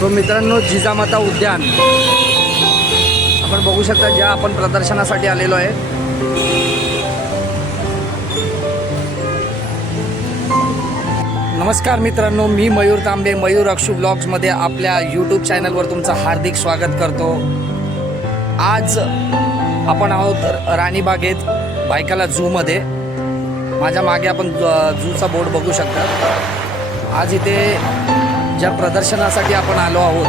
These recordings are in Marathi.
सो मित्रांनो, जिजामाता उद्यान आपण बघू शकता, ज्या आपण प्रदर्शनासाठी आलेलो आहे. नमस्कार मित्रांनो, मी मयूर तांबे, मयूर अक्षू ब्लॉग्समध्ये आपल्या यूट्यूब चॅनलवर तुमचं हार्दिक स्वागत करतो. आज आपण आहोत राणीबागेत बायकाला झूमध्ये. माझ्या मागे आपण झूचा बोर्ड बघू शकता. आज इथे ज्या प्रदर्शनासाठी आपण आलो आहोत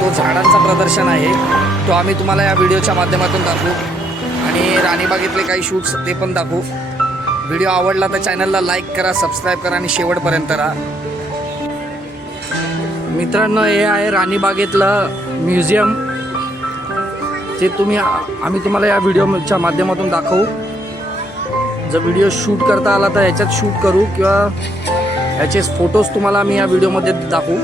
तो झाडांचा प्रदर्शन आहे. तो आम्ही तुम्हाला या व्हिडिओच्या माध्यमातून दाखवू आणि राणीबागेतले काही शूट्स ते पण दाखवू. व्हिडिओ आवडला तर चॅनलला लाईक करा, सबस्क्राईब करा आणि शेवटपर्यंत राहा. मित्रांनो, हे आहे राणीबागेतलं म्युझियम, जे आम्ही तुम्हाला या व्हिडिओच्या माध्यमातून दाखवू. जर व्हिडिओ शूट करता आला तर ह्याच्यात शूट करू किंवा ह्याचे फोटोज तुम्हाला मी या व्हिडिओमध्ये दाखवू.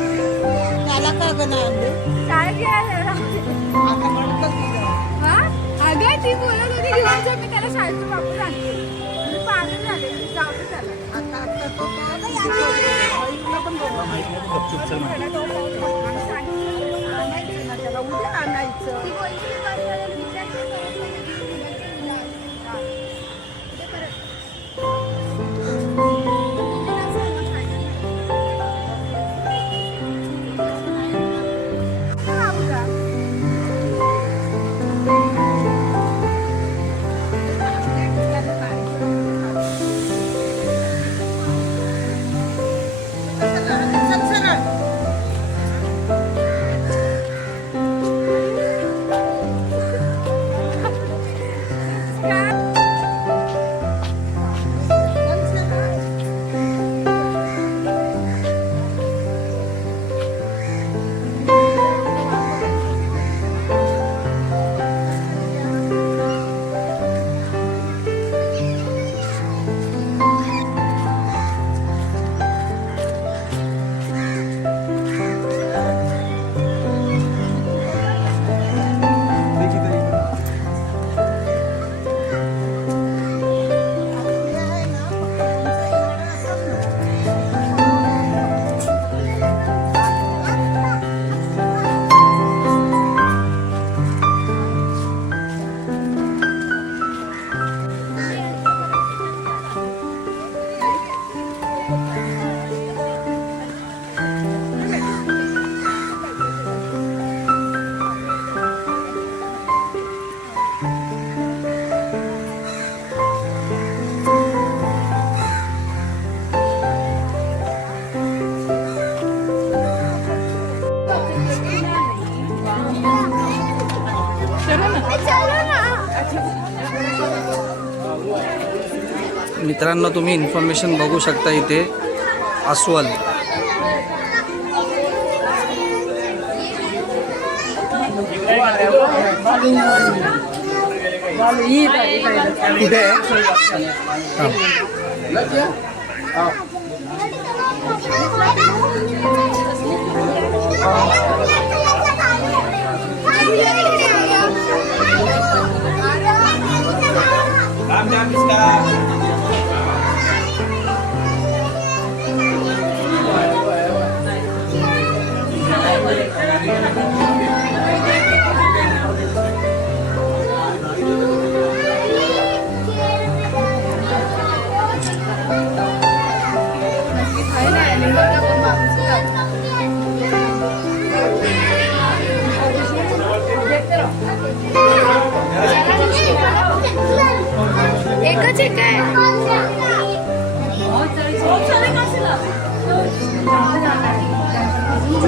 मित्रांनो, तुम्ही इन्फॉर्मेशन बघू शकता इथे. अस्वल कुठे आहे?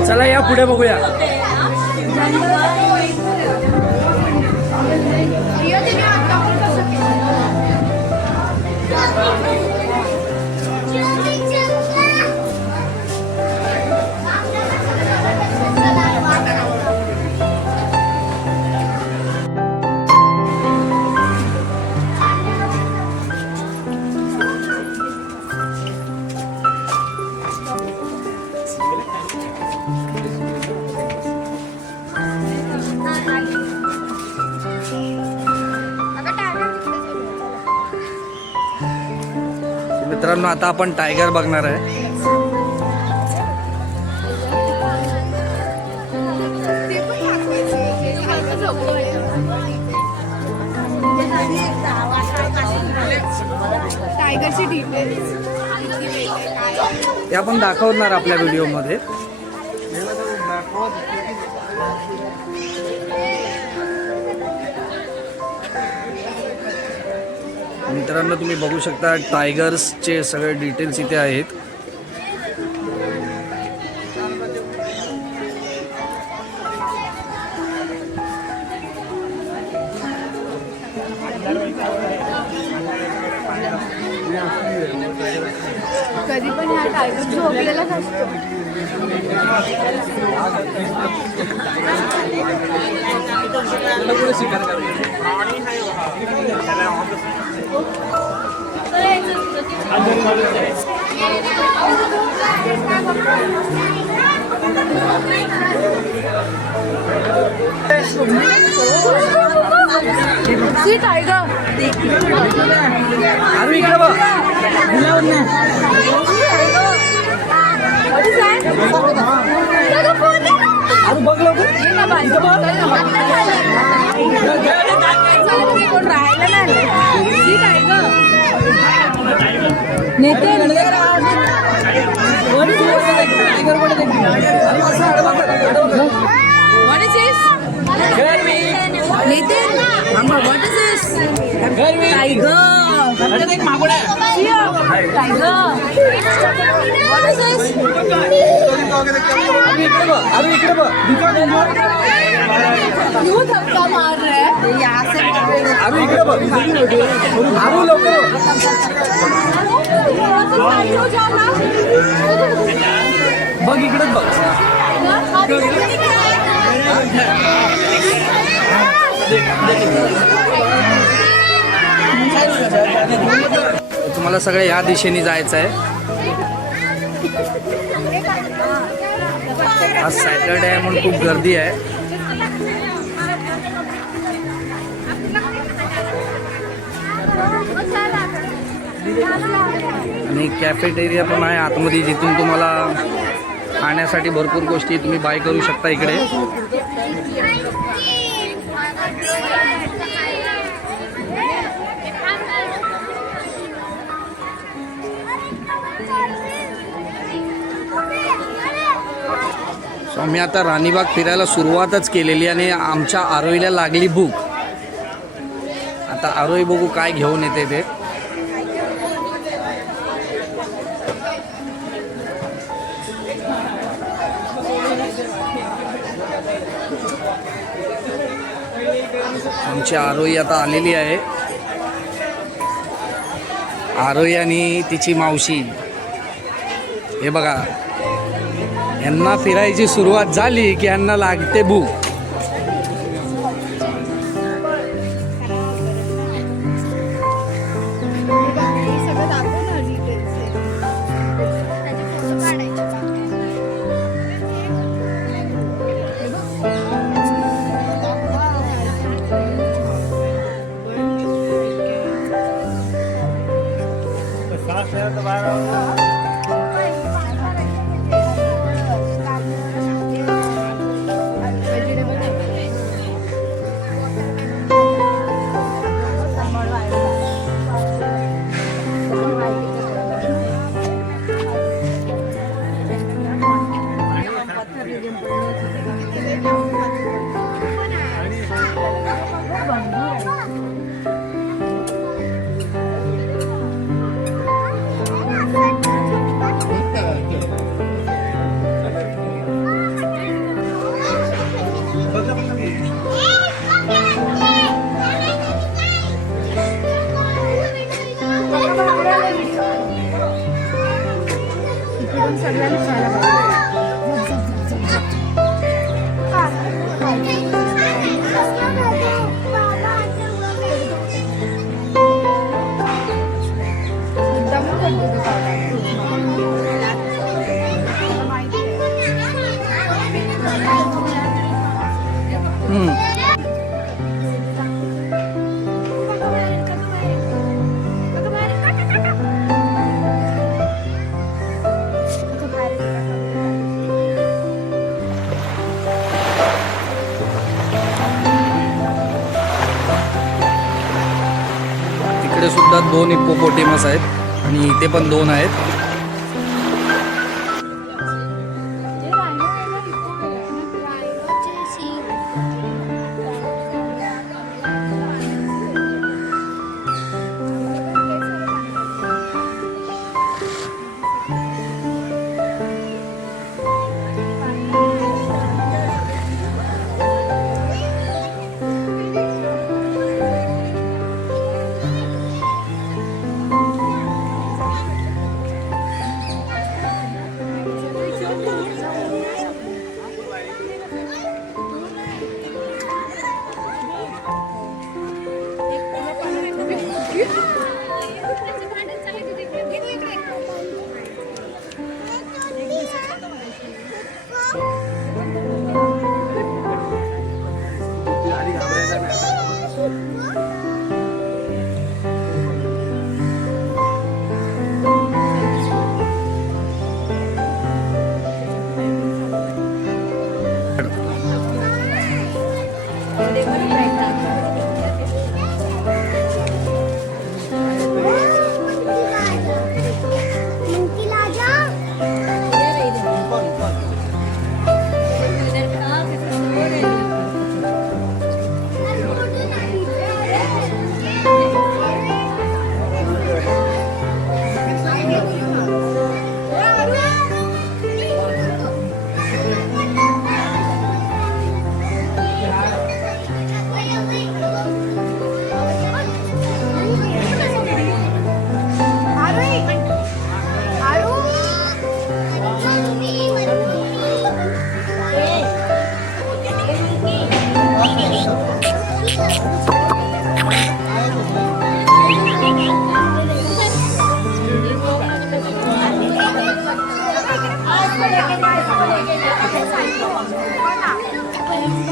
चला या पुढे बघूया. मित्रांनो, आता आपण टायगर बघणार आहे. टायगरची डिटेल्स ते आपण दाखवणार आपल्या व्हिडिओमध्ये. मित्रांनो तुम्ही बघू शकता टायगर्सचे सगळे डिटेल्स इथे आहेत. कधी पण ह्या टायगर झोपलेलाच असतो. सी टायगर अरे इकडे बघ. अरे बघ लवकर. कोण राहायला नाही. सी टायगर नेते What is this? Nathan, Mama, what is this? Tiger. Tiger. What is this? क्यों धक्का मार रहे हैं? यहाँ से बघ इकडे बघ. तुम्हाला सगळं या दिशेने जायचं आहे. आज सॅटरडे आहे म्हणून खूप गर्दी आहे. आणि कॅफेटेरिया पण आहे आतमध्ये, जिथून तुम्हाला खाण्यासाठी भरपूर गोष्टी तुम्ही बाय करू शकता इकडे. आम्ही आता राणीबाग फिरायला सुरुवातच केलेली आणि आमच्या आरोहीला लागली भूक. आता आरोही बघू काय घेऊन येते ते. आमची आरोही आता आलेली आहे. आरोही आणि तिची मावशी. हे बघा, यांना फिरायची सुरुवात झाली की यांना लागते भूक. 2 हिप्पोपोटेमस आहेत आणि इथे पण 2 आहेत.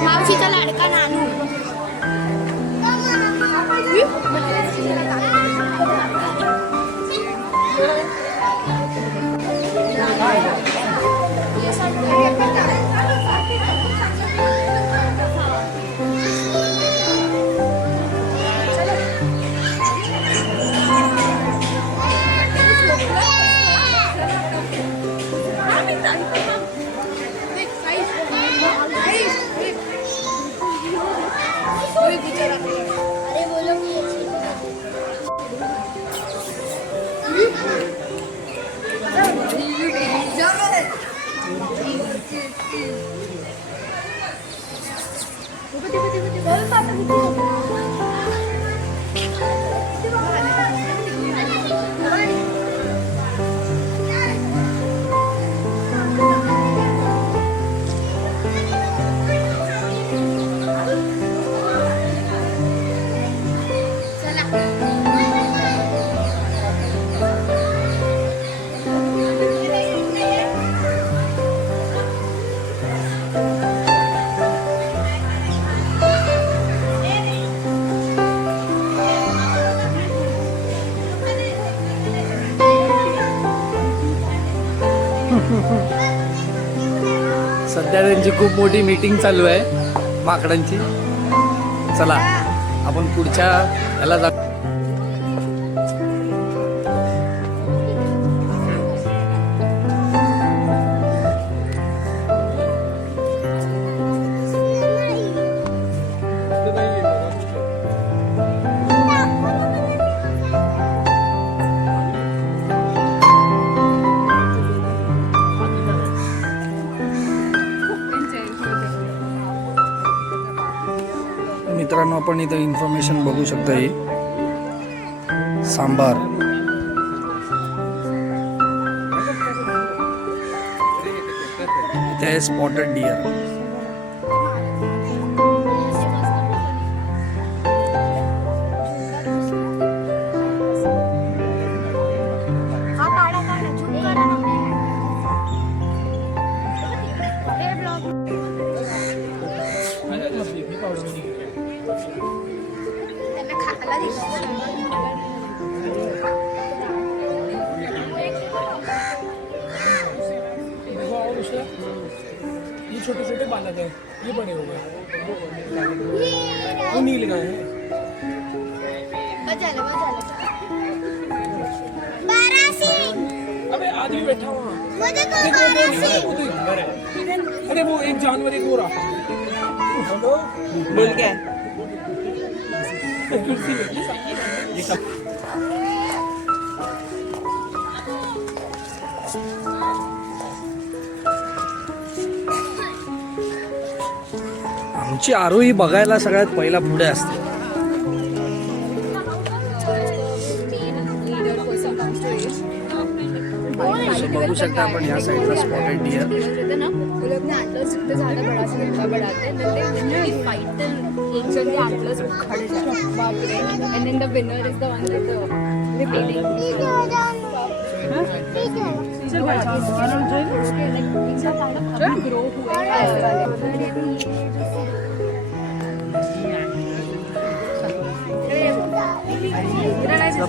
मावशीचा लाडका नानू. सध्या त्यांची खूप मोठी मीटिंग चालू आहे माकडांची. चला आपण पुढच्या याला जा. मित्रांनो आपण इथं इन्फॉर्मेशन बघू शकता. ही सांबार इथे आहे स्पॉटेड डिअर. ये छोटे छोटे बालक हैं, ये बड़े हो गए, वो नील गाय है। अबे आदमी बैठा हुआ अरे वो एक जानवर एक हो रहा बोल क्या कुर्सी में आमची आरोही बघायला सगळ्यात पहिला पुढे असते. असं बघू शकता आपण या साईडला स्पॉटेड डिअर.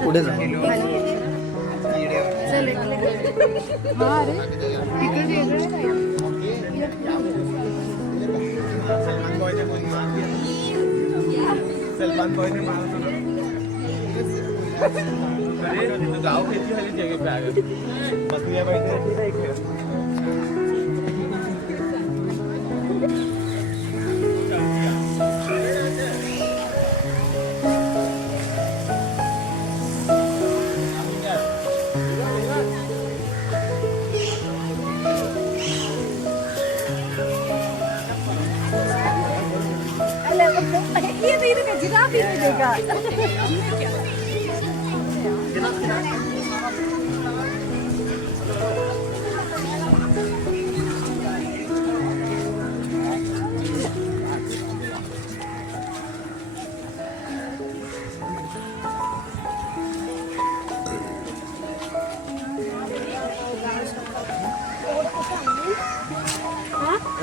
पुढे जा. सलमान भाई ने मारा गाँव खेती वाली जगह पे आ गए मछलियाँ बैठे ये नहीं देगा जिराफ ही नहीं देगा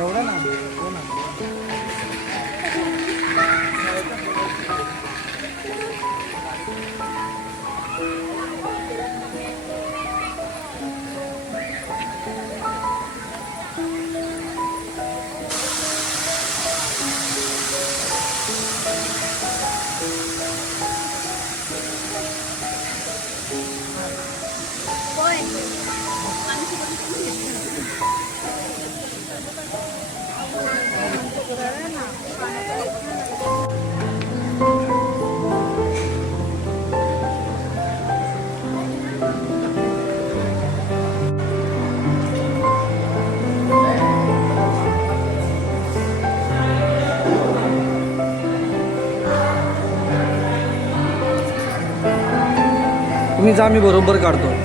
एवढा ना तुम्ही जा, मी बरोबर काढतो.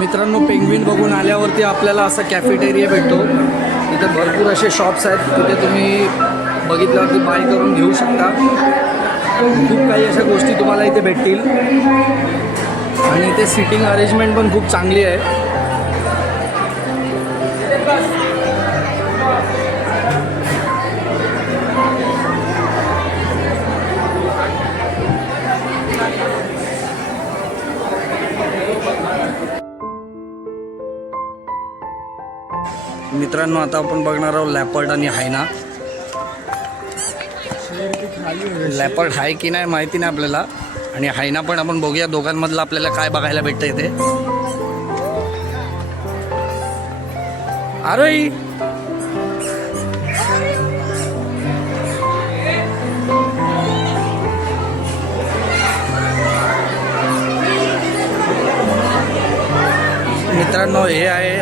मित्रांनो, पेंग्विन बघून आल्यावरती आपल्याला असा कॅफेटेरिया भेटतो. इथे भरपूर असे शॉप्स आहेत, तिथे तुम्ही बघितल्यावरती बाय करून घेऊ शकता. खूप काही अशा गोष्टी तुम्हाला इथे भेटतील. आणि इथे सिटिंग अरेंजमेंट पण खूप चांगली आहे. मित्रांनो आता आपण बघणार आहोत लॅपर्ड आणि हायना. लॅपर्ड आहे की नाही माहिती नाही आपल्याला, आणि हायना पण आपण बघूया दोघांमधलं आपल्याला काय बघायला भेटतं इथे. अरे मित्रांनो हे आहे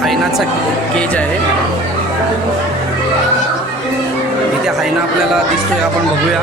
हायनाचा केज आहे. इथे हायना आपल्याला दिसतोय, आपण बघूया.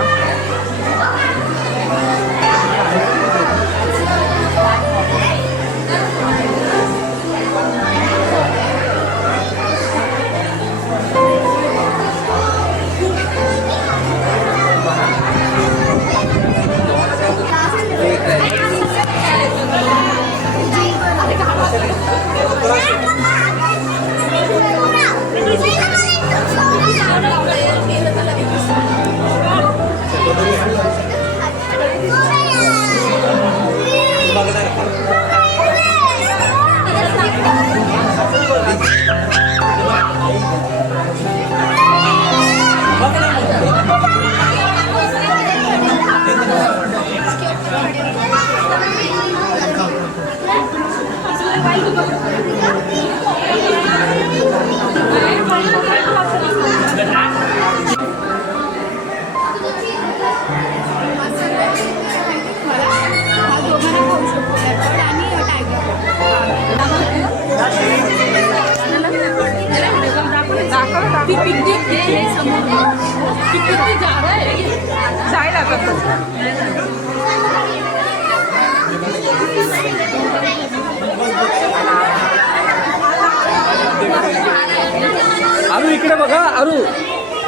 अरू इकडे बघा, अरू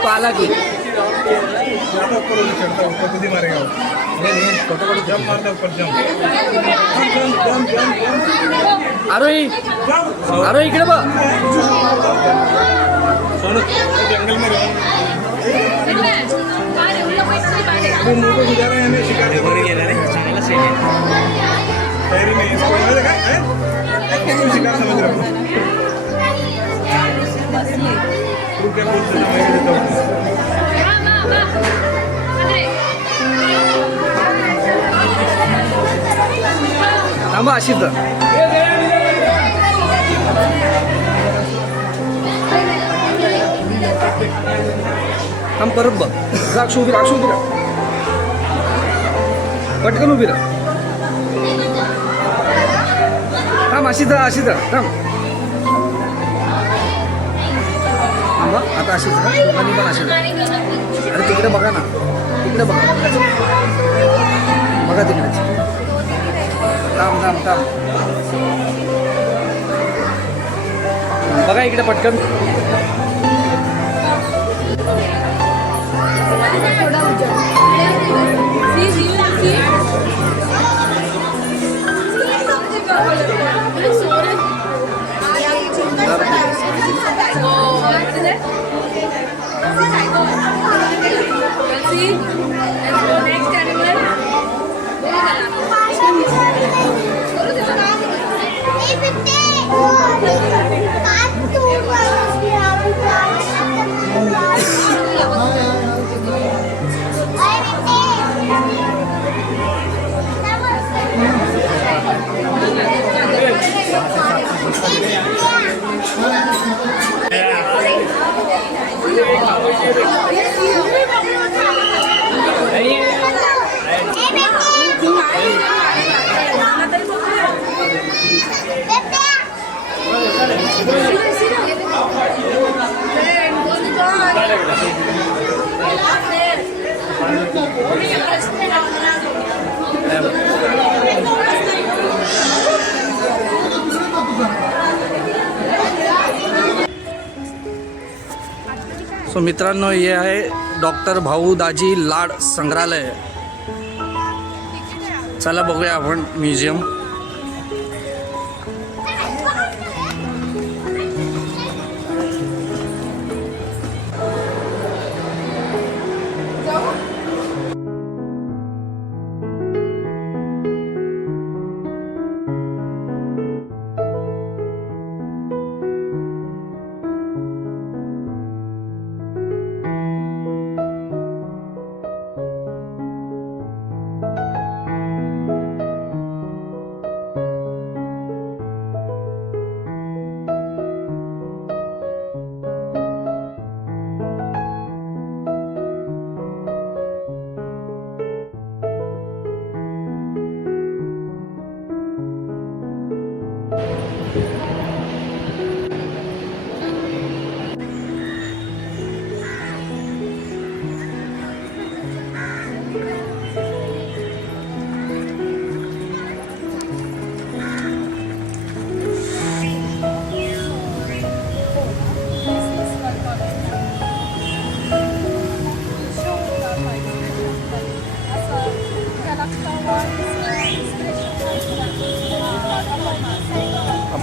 तो आला की. अरू अरू इकडे बघ. जंगल में शिकार समझ रहा हूँ. थांबा अशीच थांब, परत बघ. राक्षू उभी राहा, पटकन उभी राहा. थांब अशीच राहा, थांब. थांबा आता अशीच राहा, दोघांनी पण अशीच राहा. अरे तिकडे बघा ना, तिकडे बघा बघा तिकडे. थांब बघा इकडे पटकन. सो मित्रांनो हे आहे डॉक्टर भाऊ दाजी लाड संग्रहालय. चला बघूया आपण म्युझियम.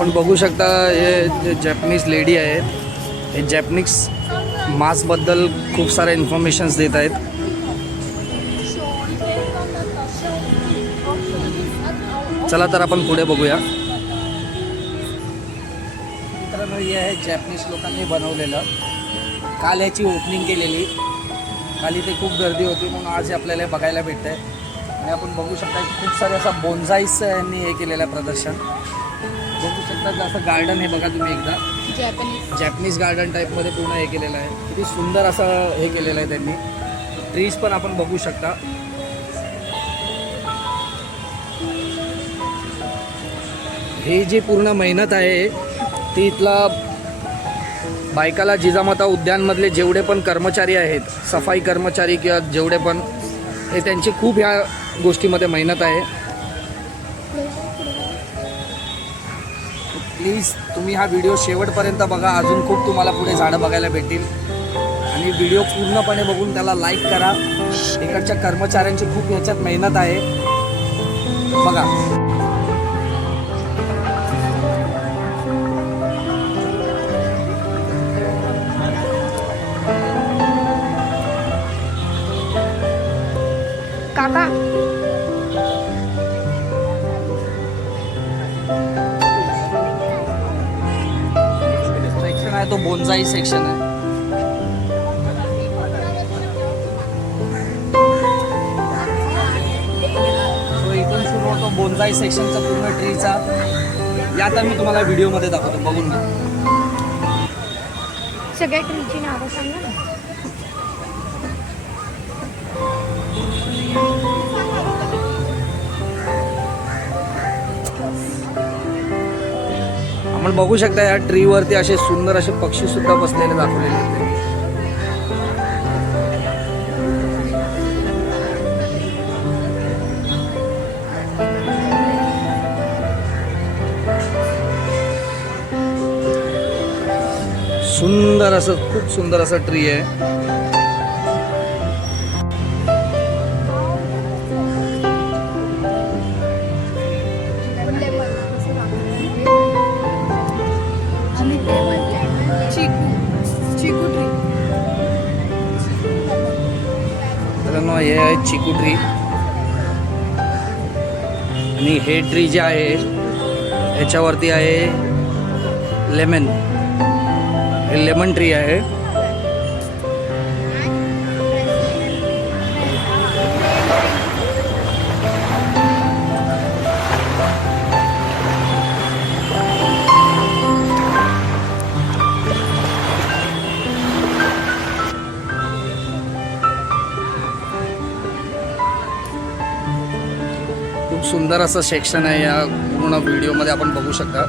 आपण बघू शकता हे जे जॅपनीज लेडी आहेत हे जॅपनीज मास्कबद्दल खूप साऱ्या इन्फॉर्मेशन्स देत आहेत. चला तर आपण पुढे बघूया. मित्रांनो हे आहे जॅपनीज लोकांनी बनवलेलं. काल याची ओपनिंग केलेली. काल इथे खूप गर्दी होती म्हणून आज हे आपल्याला बघायला भेटतं आहे. आणि आपण बघू शकता खूप सारे असा बोन्साईस यांनी हे केलेलं आहे प्रदर्शन. बघू शकता जसं गार्डन हे बघा तुम्ही एकदा जॅपनीज गार्डन टाईपमध्ये पूर्ण हे केलेलं आहे. किती सुंदर असं हे केलेलं आहे त्यांनी. ट्रीज पण आपण बघू शकता. हे जी पूर्ण मेहनत आहे ती इथला बायकाला जिजामाता उद्यानमधले जेवढे पण कर्मचारी आहेत, सफाई कर्मचारी किंवा जेवढे पण हे त्यांची खूप ह्या गोष्टीमध्ये मेहनत आहे. प्लीज तुम्ही हा व्हिडिओ शेवटपर्यंत बघा. अजून खूप तुम्हाला पुढे झाडं बघायला भेटतील. आणि व्हिडिओ पूर्णपणे बघून त्याला लाईक करा. इकडच्या कर्मचाऱ्यांची खूप ह्याच्यात मेहनत आहे बघा. काका सेक्शन आहे तो बोन्साई सेक्शन आहे. तो इथून सुरू होतो बोन्साई सेक्शनचा पूर्ण ट्रीचा. या आता मी तुम्हाला व्हिडिओमध्ये दाखवतो बघून घ्या. सगळ्या ट्रीची नावं सांगा ना. आपण बघू शकता या ट्रीवरती असे सुंदर असे पक्षी सुद्धा बसलेले दाखवलेले आहेत. सुंदर असं खूप सुंदर असं ट्री आहे. मित्रांनो हे आहे चिकू ट्री. आणि हे ट्री जे आहे ह्याच्यावरती आहे लेमन. हे लेमन ट्री आहे. खूप सुंदर असं सेक्शन आहे या पूर्ण व्हिडिओमध्ये आपण बघू शकता.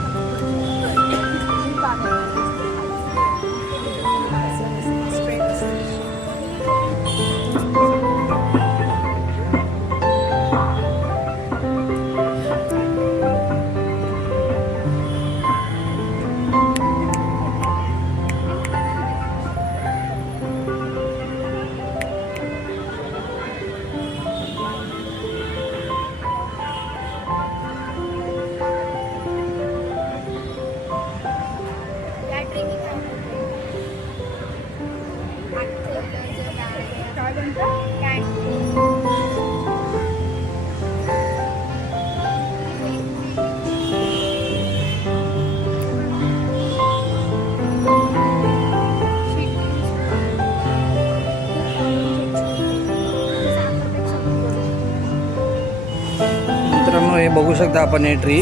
मित्रांनो हे बघू शकता आपण हे ट्री.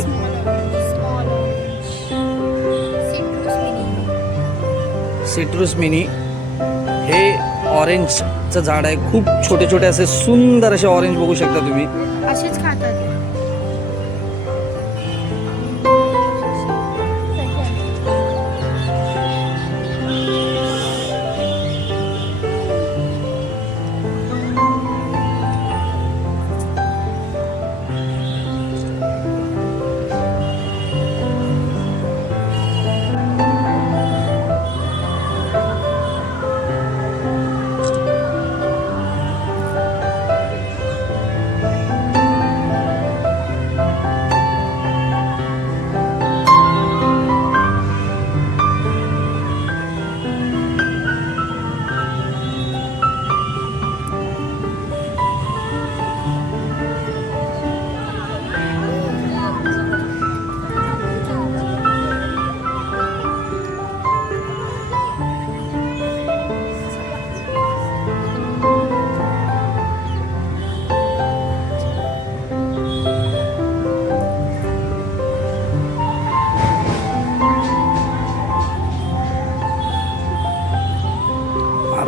सिट्रुस मिनी हे ऑरेंजचं झाड आहे. खूप छोटे छोटे असे सुंदर असे ऑरेंज बघू शकता तुम्ही. असेच खातात.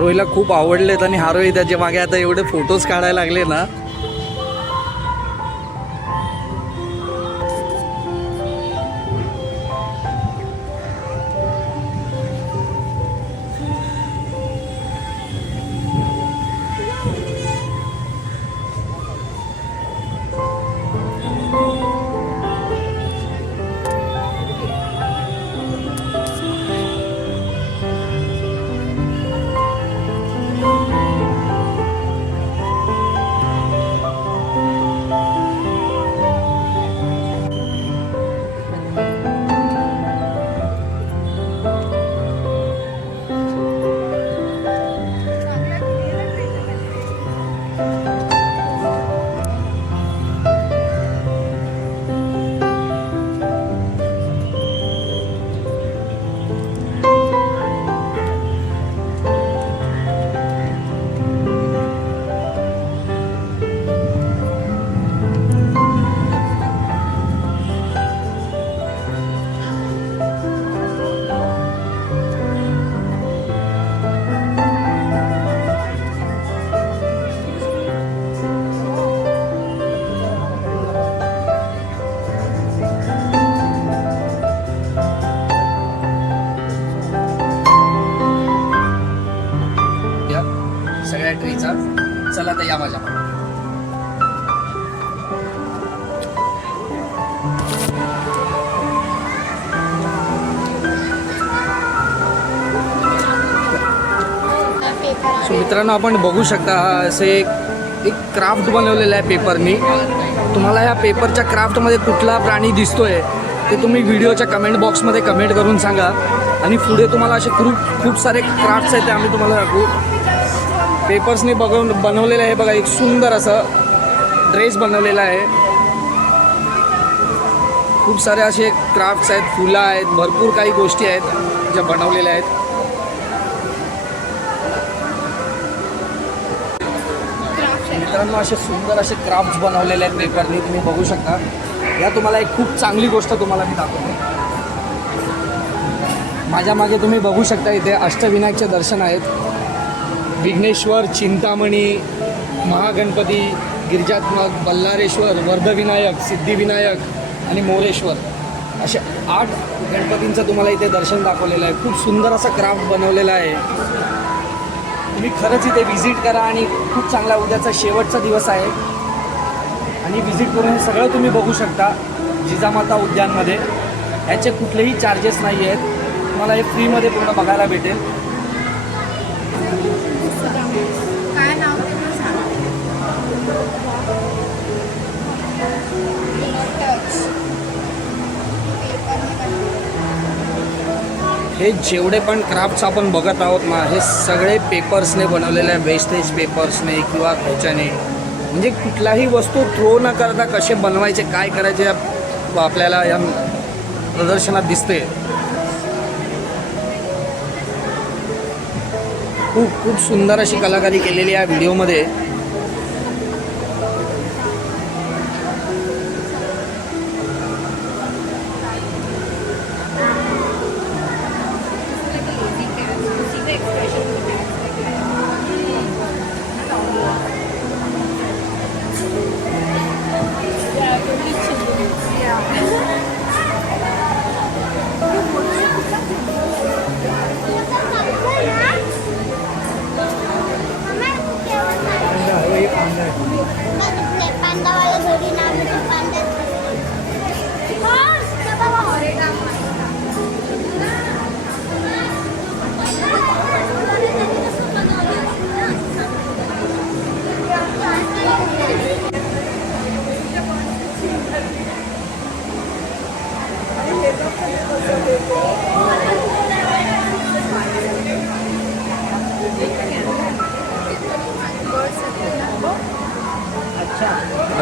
हारोईला खूप आवडलेत आणि हारोई त्याच्या मागे आता एवढे फोटोज काढायला लागले ना. सगळ्या ट्रीचा. चला तर या माझ्या मागे. सो मित्रांनो, आपण बघू शकता हा असे एक क्राफ्ट बनवलेला आहे पेपरनी. तुम्हाला ह्या पेपरच्या क्राफ्टमध्ये कुठला प्राणी दिसतोय ते तुम्ही व्हिडिओच्या कमेंट बॉक्समध्ये कमेंट करून सांगा. आणि पुढे तुम्हाला असे खूप सारे क्राफ्ट्स आहेत ते आम्ही तुम्हाला दाखवू. पेपर्सने बनवलेलं आहे बघा. एक सुंदर असं ड्रेस बनवलेला आहे. खूप सारे असे क्राफ्ट्स आहेत, फुलं आहेत, भरपूर काही गोष्टी आहेत ज्या बनवलेल्या आहेत. मित्रांनो, असे सुंदर असे क्राफ्ट्स बनवलेले आहेत पेपरनी, तुम्ही बघू शकता. या तुम्हाला एक खूप चांगली गोष्ट तुम्हाला मी दाखवतो. माझ्या मागे तुम्ही बघू शकता इथे अष्टविनायकचे दर्शन आहेत. विघ्नेश्वर, चिंतामणी, महागणपती, गिरिजात्मक, बल्लारेश्वर, वर्धविनायक, सिद्धिविनायक आणि मोरेश्वर असे 8 गणपतींचं तुम्हाला इथे दर्शन दाखवलेलं आहे. खूप सुंदर असा क्राफ्ट बनवलेला आहे. तुम्ही खरंच इथे व्हिजिट करा आणि खूप चांगला. उद्याचा शेवटचा दिवस आहे आणि व्हिजिट करून हे सगळं तुम्ही बघू शकता जिजामाता उद्यानमध्ये. ह्याचे कुठलेही चार्जेस नाही आहेत. तुम्हाला हे फ्रीमध्ये पूर्ण बघायला भेटेल. काय नाव हे जेवढे पण क्राफ्ट्स आपण बघत आहोत ना, हे सगळे पेपर्सने बनवलेले आहे. वेस्टेज पेपर्सने किंवा ह्याच्याने. म्हणजे कुठलाही वस्तू थ्रो न करता कसे बनवायचे, काय करायचे आपल्याला या प्रदर्शनात दिसते. खूप सुंदर अशी कलाकारी केलेली आहे व्हिडिओमध्ये.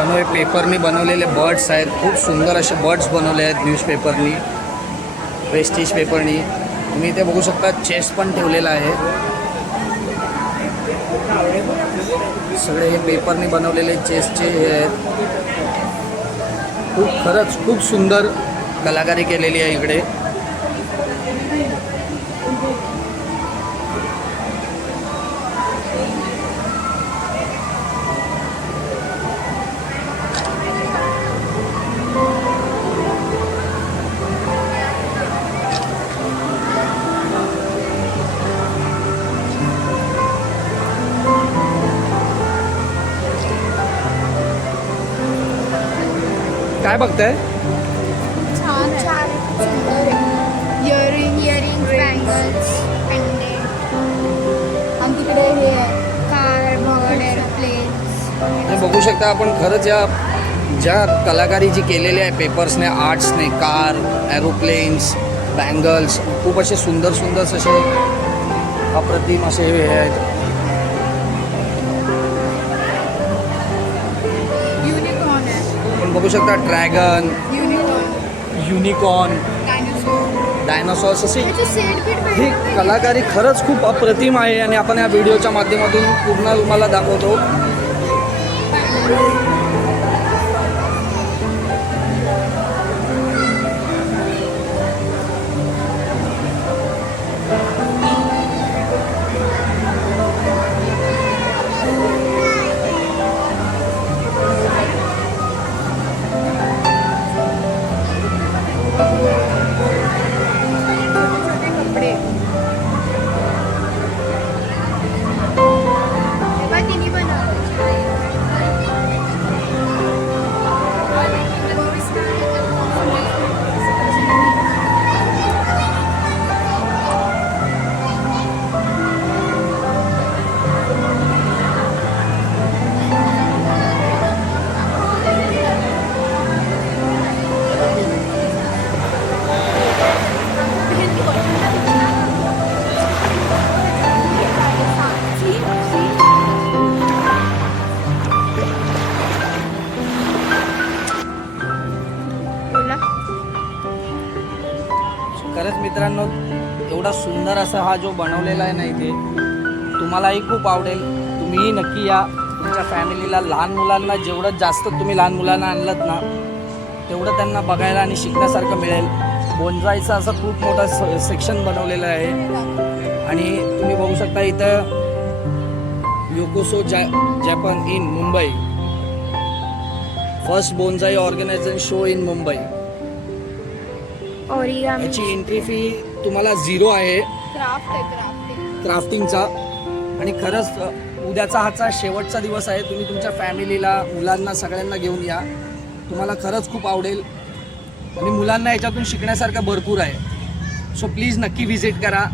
हे पेपरनी बनवलेले बर्ड्स आहेत. खूप सुंदर असे बर्ड्स बनवले आहेत न्यूजपेपरनी, वेस्टेज पेपरनी. तुम्ही इथे बघू शकता चेस्ट पण ठेवलेला आहे. सगळे हे पेपरनी बनवलेले चेस्टचे हे आहेत. खरंच खूप सुंदर कलाकारी केलेली आहे इकडे. काय बघताय? छान सुंदर आहे. इयरिंग बँगल्स पेंडे आणि तिकडे हे कार बर्ड एरोप्लेन्स. आणि बघू शकता आपण खरंच या ज्या कलाकारी जी केलेली आहे पेपर्सने आर्ट्सने कार एरोप्लेन्स बँगल्स खूप असे सुंदर सुंदर असे अप्रतिम असे हे आहेत. युनिकॉर्न आहे. आपण बघू शकता ड्रॅगन युनिकॉर्न डायनोसॉर. डायनासॉर्स असे त्याचे सेट बीट ही कलाकारी खरंच खूप अप्रतिम आहे आणि आपण या व्हिडिओच्या माध्यमातून पूर्ण तुम्हाला दाखवतो. छोटे कपडे. तेव्हा तिने बोला. खरंच मित्रांनो एवढा सुंदर असा हा जो बनवलेला आहे ना इथे तुम्हालाही खूप आवडेल. तुम्हीही नक्की या. तुमच्या फॅमिलीला लहान मुलांना जेवढं जास्त तुम्ही लहान मुलांना आणलं ना तेवढं त्यांना बघायला आणि शिकण्यासारखं मिळेल. बोन्साईचं असं खूप मोठा सेक्शन बनवलेलं आहे आणि तुम्ही बघू शकता इथं योकोसो Japan in Mumbai first bonsai organisation show in Mumbai. Origami याची एंट्री फी तुम्हाला 0 आहे क्राफ्ट आहे. क्राफ्टिंग. क्राफ्टिंगचा. आणि खरंच उद्याचा हाचा शेवटचा दिवस आहे. तुम्ही तुमच्या फॅमिलीला मुलांना सगळ्यांना घेऊन या. तुम्हाला खरंच खूप आवडेल आणि मुलांना याच्यातून शिकण्यासारखं भरपूर आहे. सो प्लीज नक्की व्हिजिट करा.